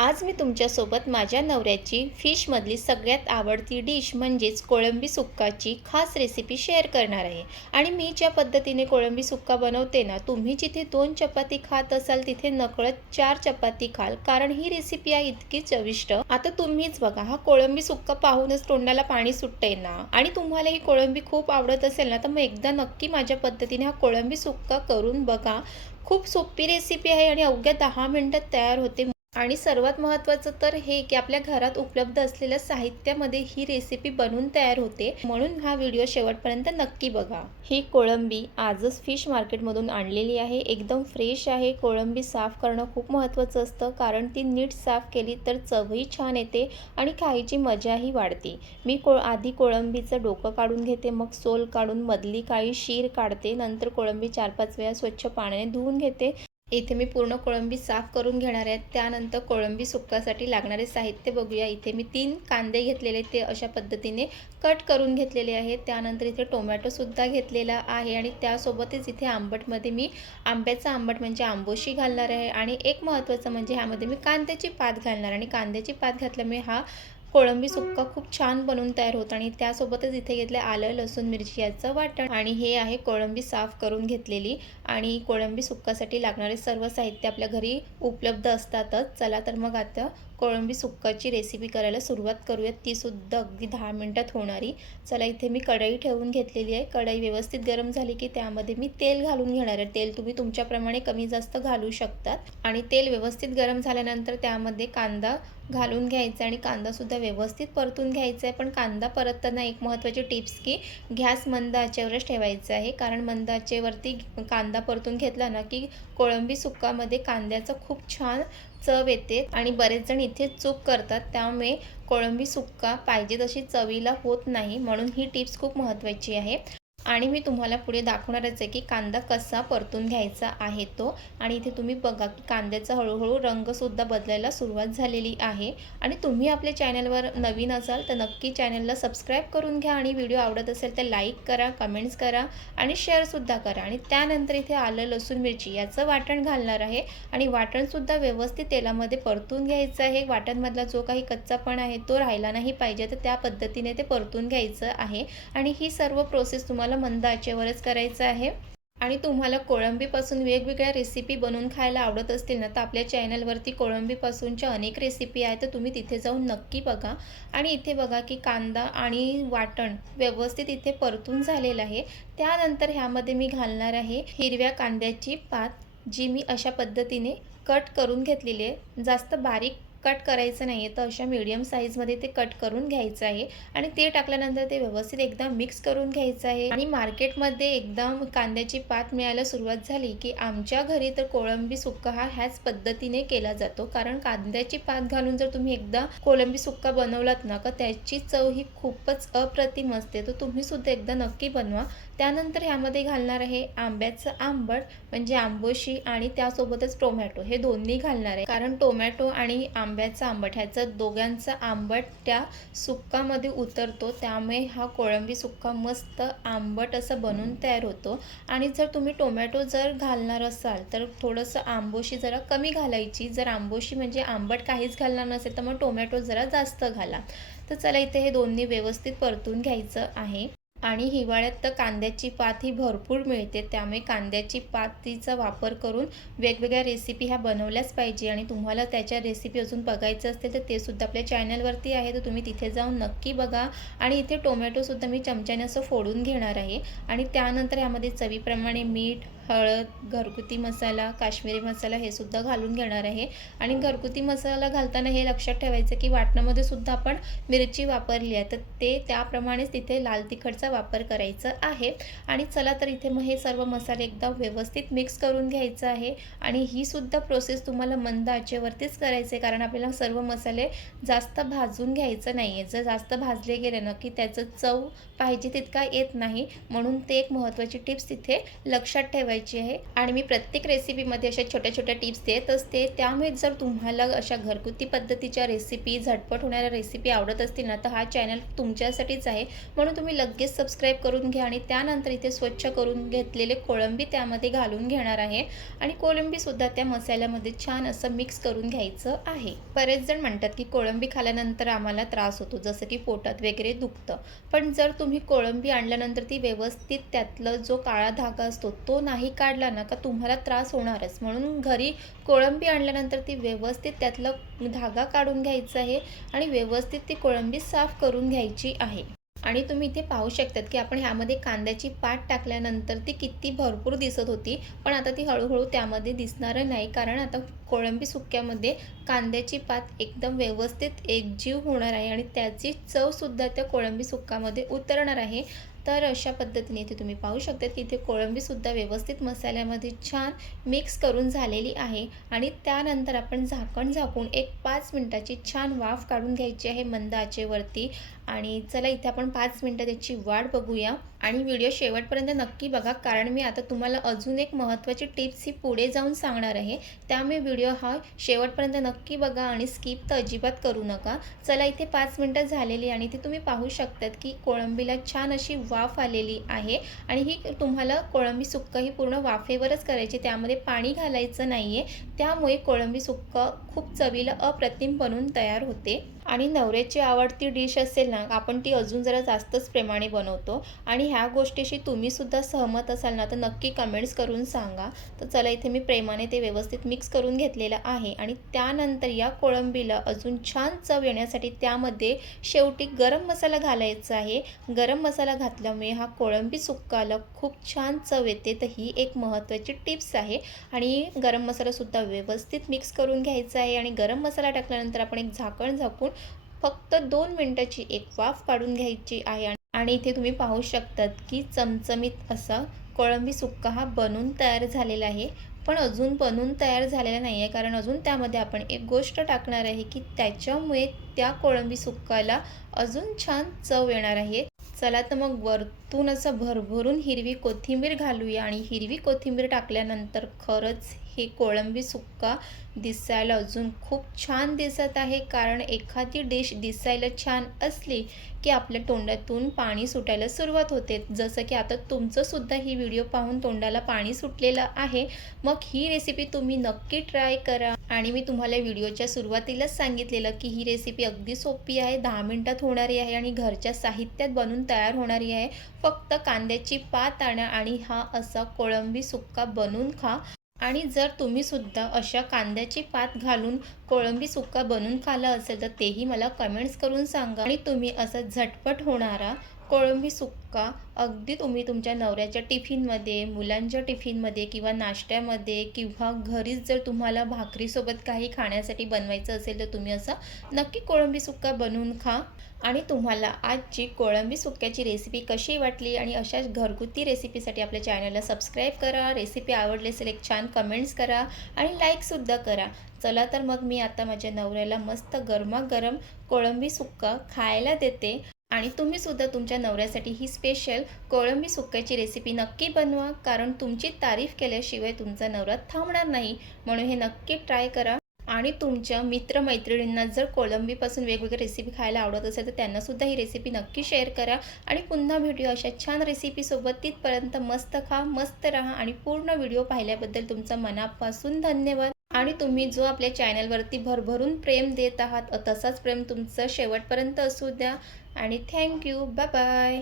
आज मी तुमच्यासोबत माझ्या नवऱ्याची फिशमधली सगळ्यात आवडती डिश म्हणजेच कोळंबी सुक्काची खास रेसिपी शेअर करणार आहे. आणि मी ज्या पद्धतीने कोळंबी सुक्का बनवते ना, तुम्ही जिथे 2 चपाती खात असाल तिथे नकळत 4 चपाती खाल, कारण ही रेसिपी आहे इतकी चविष्ट. आता तुम्हीच बघा, हा कोळंबी सुक्का पाहूनच तोंडाला पाणी सुटतंय ना. आणि तुम्हाला ही कोळंबी खूप आवडत असेल ना, तर मग एकदा नक्की माझ्या पद्धतीने हा कोळंबी सुक्का करून बघा. खूप सोपी रेसिपी आहे आणि अवघ्या 10 मिनिटात तयार होते. आणि सर्वात महत्त्वाचं तर हे की आपल्या घरात उपलब्ध असलेल्या साहित्यामध्ये ही रेसिपी बनवून तयार होते. म्हणून हा व्हिडिओ शेवटपर्यंत नक्की बघा. ही कोळंबी आजच फिश मार्केटमधून आणलेली आहे. एकदम फ्रेश आहे. कोळंबी साफ करणं खूप महत्त्वाचं असतं, कारण ती नीट साफ केली तर चवही छान येते आणि खायची मजाही वाढते. मी आधी कोळंबीचं डोकं काढून घेते, मग सोल काढून मधली काळी शीर काढते. नंतर कोळंबी 4-5 वेळा स्वच्छ पाण्याने धुवून घेते. इथे मी पूर्ण कोळंबी साफ करून घेणार आहे. त्यानंतर कोळंबी सुक्कासाठी लागणारे साहित्य बघूया. इथे मी 3 कांदे घेतलेले, ते अशा पद्धतीने कट करून घेतलेले आहेत. त्यानंतर इथे टोमॅटोसुद्धा घेतलेला आहे आणि त्यासोबतच इथे आंबटमध्ये मी आंब्याचा आंबट म्हणजे आंबोशी घालणार आहे. आणि एक महत्त्वाचं म्हणजे ह्यामध्ये मी कांद्याची पात घालणार आणि कांद्याची पात घातल्यामुळे हा कोळंबी सुक्का खूप छान बनून तयार होतं. आणि त्यासोबतच इथे घेतले आलं, लसूण, मिरची याचं वाटण. आणि हे आहे कोळंबी साफ करून घेतलेली. आणि कोळंबी सुक्कासाठी लागणारे सर्व साहित्य आपल्या घरी उपलब्ध असतातच. चला तर मग आता कोळंबी सुक्काची रेसिपी करायला सुरुवात करूयात, तीसुद्धा अगदी 10 मिनिटात होणारी. चला, इथे मी कढई ठेवून घेतलेली आहे. कढई व्यवस्थित गरम झाली की त्यामध्ये मी तेल घालून घेणार आहे. तेल तुम्ही तुमच्याप्रमाणे कमी जास्त घालू शकतात. आणि तेल व्यवस्थित गरम झाल्यानंतर त्यामध्ये कांदा घालून घ्यायचा आणि कांदासुद्धा व्यवस्थित परतून घ्यायचा आहे. पण कांदा परतताना एक महत्त्वाची टिप्स की गॅस मंद आचेवरच ठेवायचा आहे, कारण मंद आचेवरती कांदा परतून घेतला ना की कोळंबी सुक्कामध्ये कांद्याचं खूप छान चव येते. आणि बरेच जण इथे चूक करतात, त्यामुळे कोळंबी सुक्का पाहिजे तशी चवीला होत नाही. म्हणून ही टिप्स खूप महत्त्वाची आहे. आणि मी तुम्हाला पुढे दाखवणारच आहे की कांदा कसा परतून घ्यायचा आहे तो. आणि इथे तुम्ही बघा की कांद्याचा हळूहळू रंगसुद्धा बदलायला सुरुवात झालेली आहे. आणि तुम्ही आपल्या चॅनलवर नवीन असाल तर नक्की चॅनलला सबस्क्राईब करून घ्या. आणि व्हिडिओ आवडत असेल तर लाईक करा, कमेंट्स करा आणि शेअरसुद्धा करा. आणि त्यानंतर इथे आलं, लसूण, मिरची याचं वाटण घालणार आहे. आणि वाटणसुद्धा व्यवस्थित तेलामध्ये परतून घ्यायचं आहे. वाटणमधला जो काही कच्चापणा आहे तो राहिला नाही पाहिजे, तर त्या पद्धतीने ते परतून घ्यायचं आहे. आणि ही सर्व प्रोसेस तुम्हाला मंद आचेवरच करायचं आहे. आणि तुम्हाला कोळंबीपासून वेगवेगळ्या रेसिपी बनवून खायला आवडत असतील ना, तर आपल्या चॅनलवरती कोळंबीपासूनच्या अनेक रेसिपी आहेत, तर तुम्ही तिथे जाऊन नक्की बघा. आणि इथे बघा की कांदा आणि वाटण व्यवस्थित इथे परतून झालेलं आहे. त्यानंतर ह्यामध्ये मी घालणार आहे हिरव्या कांद्याची पात, जी मी अशा पद्धतीने कट करून घेतलेली आहे. जास्त बारीक कट करायचं नाही आहे, तर अशा मीडियम साईजमध्ये ते कट करून घ्यायचं आहे. आणि ते टाकल्यानंतर ते व्यवस्थित एकदा मिक्स करून घ्यायचं आहे. आणि मार्केटमध्ये एकदम कांद्याची पात मिळायला सुरुवात झाली की आमच्या घरी तर कोळंबी सुक्का हा ह्याच पद्धतीने केला जातो, कारण कांद्याची पात घालून जर तुम्ही एकदा कोळंबी सुक्का बनवलात ना, का त्याची चव ही खूपच अप्रतिम असते. तर तुम्ही सुद्धा एकदा नक्की बनवा. त्यानंतर ह्यामध्ये घालणार आहे आंब्याचं आंबट म्हणजे आंबोशी, आणि त्यासोबतच टोमॅटो हे दोन्ही घालणार आहे, कारण टोमॅटो आणि आंब्याचा आंबट ह्याचं दोघांचा आंबट त्या सुक्कामध्ये उतरतो. त्यामुळे हा कोळंबी सुक्का मस्त आंबट असं बनून तयार होतो. आणि जर तुम्ही टोमॅटो जर घालणार असाल तर थोडंसं आंबोशी जरा कमी घालायची. जर आंबोशी म्हणजे आंबट काहीच घालणार नसेल तर मग टोमॅटो जरा जास्त घाला. तर चला, इथे हे दोन्ही व्यवस्थित परतून घ्यायचं आहे. आणि हिवाळ्यात तर कांद्याची पात ही भरपूर मिळते, त्यामुळे कांद्याची पातीचा वापर करून वेगवेगळ्या रेसिपी ह्या बनवल्याच पाहिजे. आणि तुम्हाला त्याच्या रेसिपी अजून बघायचं असतील तर ते सुद्धा आपल्या चॅनलवरती आहे, तर तुम्ही तिथे जाऊन नक्की बघा. आणि इथे टोमॅटोसुद्धा मी चमच्याने असं फोडून घेणार आहे. आणि त्यानंतर ह्यामध्ये चवीप्रमाणे मीठ, हळद, घरगुती मसाला, काश्मीरी मसाला हे सुद्धा घालून घेणार आहे. आणि घरगुती मसाला घालताना हे लक्षात ठेवायचं की वाटणामध्ये सुद्धा आपण मिरची वापरली आहे, तर ते त्याप्रमाणेच तिथे लाल तिखटचा वापर करायचा आहे. आणि चला तर इथे मग हे सर्व मसाले एकदा व्यवस्थित मिक्स करून घ्यायचं आहे. आणि ही सुद्धा प्रोसेस तुम्हाला मंद आचेवरतीच करायचं आहे, कारण आपल्याला सर्व मसाले जास्त भाजून घ्यायचं नाही आहे. जर जास्त भाजले गेले ना की त्याचं चव पाहिजे तितका येत नाही. म्हणून ते एक महत्त्वाची टिप्स तिथे लक्षात ठेवायची. करायची आहे आणि मी प्रत्येक रेसिपीमध्ये अशा छोट्या छोट्या टिप्स देत असते। त्यामुळे जर तुम्हाला अशा घरगुती पद्धतीच्या रेसिपी, झटपट होणाऱ्या रेसिपी आवडत असतील ना, तर हा चॅनल तुमच्यासाठीच आहे। म्हणून तुम्ही लगेच सबस्क्राईब करून घ्या आणि त्यानंतर इथे स्वच्छ करून घेतलेले कोळंबी त्यामध्ये घालून घेणार आहे आणि कोळंबीसुद्धा त्या मसाल्यामध्ये छान असं मिक्स करून घ्यायचं आहे। बरेच जण म्हणतात की कोळंबी खाल्ल्यानंतर आम्हाला त्रास होतो, जसं की पोटात वगैरे दुखतं। पण जर तुम्ही कोळंबी आणल्यानंतर ती व्यवस्थित त्यातला जो काळा धागा असतो तो नाही काढला ना, का तुम्हाला त्रास होणारच। म्हणून घरी कोळंबी आणल्यानंतर ती व्यवस्थित त्यातला धागा काढून घ्यायचा आहे आणि व्यवस्थित ती कोळंबी साफ करून घ्यायची आहे। आणि तुम्ही इथे पाहू शकतात की आपण ह्यामध्ये कांद्याची पात टाकल्यानंतर ती किती भरपूर दिसत होती, पण आता ती हळूहळू त्यामध्ये दिसणार नाही, कारण आता कोळंबी सुक्क्यामध्ये कांद्याची पात एकदम व्यवस्थित एकजीव होणार आहे आणि त्याची चवसुद्धा त्या कोळंबी सुक्कामध्ये उतरणार आहे। तर अशा पद्धतीने इथे तुम्ही पाहू शकता की इथे कोळंबीसुद्धा व्यवस्थित मसाल्यामध्ये छान मिक्स करून झालेली आहे आणि त्यानंतर आपण झाकण झाकून एक 5 मिनिटाची छान वाफ काढून घ्यायची आहे मंद आचेवरती। आणि चला इथे आपण 5 मिनिटं त्याची वाट बघूया आणि व्हिडिओ शेवटपर्यंत नक्की बघा, कारण मी आता तुम्हाला अजून एक महत्त्वाची टिप्स ही पुढे जाऊन सांगणार आहे। त्यामुळे व्हिडिओ हा शेवटपर्यंत नक्की बघा आणि स्किप तर अजिबात करू नका। चला इथे 5 मिनिटं झालेली आणि इथे तुम्ही पाहू शकतात की कोळंबीला छान अशी वाफ आलेली आहे आणि ही तुम्हाला कोळंबी सुक्का ही पूर्ण वाफेवरच करायची, त्यामध्ये पाणी घालायचं नाही आहे। त्यामुळे कोळंबी सुक्का खूप चवीला अप्रतिम बनून तयार होते आणि नवऱ्याची आवडती डिश असेल ना, आपण ती अजून जरा जास्तच प्रेमाने बनवतो आणि ह्या गोष्टीशी तुम्ही सुद्धा सहमत असाल ना, तर नक्की कमेंट्स करून सांगा। तर चला इथे मी प्रेमाने ते व्यवस्थित मिक्स करून घेतलेलं आहे आणि त्यानंतर या कोळंबीला अजून छान चव येण्यासाठी त्यामध्ये शेवटी गरम मसाला घालायचा आहे। गरम मसाला घातल्यामुळे हा कोळंबी सुक्काला खूप छान चव येते, तर ही एक महत्त्वाची टिप्स आहे आणि गरम मसालासुद्धा व्यवस्थित मिक्स करून घ्यायचा आहे आणि गरम मसाला टाकल्यानंतर आपण एक झाकण झाकून फक्त 2 मिनिटाची एक वाफ काढून घ्यायची आहे आणि इथे तुम्ही पाहू शकतात की चमचमीत असा कोळंबी सुक्का हा बनून तयार झालेला आहे। पण अजून बनून तयार झालेला नाही आहे, कारण अजून त्यामध्ये आपण एक गोष्ट टाकणार आहे की त्याच्यामुळे त्या कोळंबी सुक्काला अजून छान चव येणार आहे। चला तर मग वरतून असं भरभरून हिरवी कोथिंबीर घालूया आणि हिरवी कोथिंबीर टाकल्यानंतर खरंच हे कोळंबी सुक्का दिसायला अजून खूप छान दिसत आहे, कारण एखादी डिश दिसायला छान असली की आपल्या तोंडातून पाणी सुटायला सुरुवात होते, जसं की आता तुमचंसुद्धा ही व्हिडिओ पाहून तोंडाला पाणी सुटलेलं आहे। मग ही रेसिपी तुम्ही नक्की ट्राय करा आणि मी तुम्हाला व्हिडिओच्या सुरुवातीलाच सांगितलेलं की ही रेसिपी अगदी सोपी आहे, 10 मिनिटात होणारी आहे आणि घरच्या साहित्यात बनून तयार होणारी आहे। फक्त कांद्याची पात आणा आणि हा असा कोळंबी सुक्का बनवून खा। आणि जर तुम्ही सुद्धा अशा कांद्याची पात घालून कोळंबी सुक्का बनवून खाल्ला असेल तर तेही मला कमेंट्स करून सांगा आणि तुम्ही असा झटपट होणारा कोळंबी सुक्का अगदी तुम्ही तुमच्या नवऱ्याच्या टिफिनमध्ये, मुलांच्या टिफिनमध्ये किंवा नाश्त्यामध्ये किंवा घरीच जर तुम्हाला भाकरीसोबत काही खाण्यासाठी बनवायचं असेल तर तुम्ही असा नक्की कोळंबी सुक्का बनवून खा। आणि तुम्हाला आजची कोळंबी सुक्क्याची रेसिपी कशी वाटली आणि अशाच घरगुती रेसिपीसाठी आपल्या चॅनलला सबस्क्राईब करा। रेसिपी आवडली असेल एक छान कमेंट्स करा आणि लाईकसुद्धा करा। चला तर मग मी आता माझ्या नवऱ्याला मस्त गरमागरम कोळंबी सुक्का खायला देते आणि तुम्हीसुद्धा तुमच्या नवऱ्यासाठी ही स्पेशल कोळंबी सुक्क्याची रेसिपी नक्की बनवा, कारण तुमची तारीफ केल्याशिवाय तुमचा नवरा थांबणार नाही। म्हणून हे नक्की ट्राय करा आणि तुमच्या मित्रमैत्रिणींना जर कोळंबीपासून वेगवेगळ्या रेसिपी खायला आवडत असेल तर त्यांनासुद्धा ही रेसिपी नक्की शेअर करा आणि पुन्हा भेटूया अशा छान रेसिपीसोबत। तिथपर्यंत मस्त खा, मस्त राहा आणि पूर्ण व्हिडिओ पाहिल्याबद्दल तुमचा मनापासून धन्यवाद। आणि तुम्ही जो आपल्या चॅनलवरती भरभरून प्रेम देत आहात तसाच प्रेम तुमचं शेवटपर्यंत असू द्या आणि थँक्यू, बाय बाय।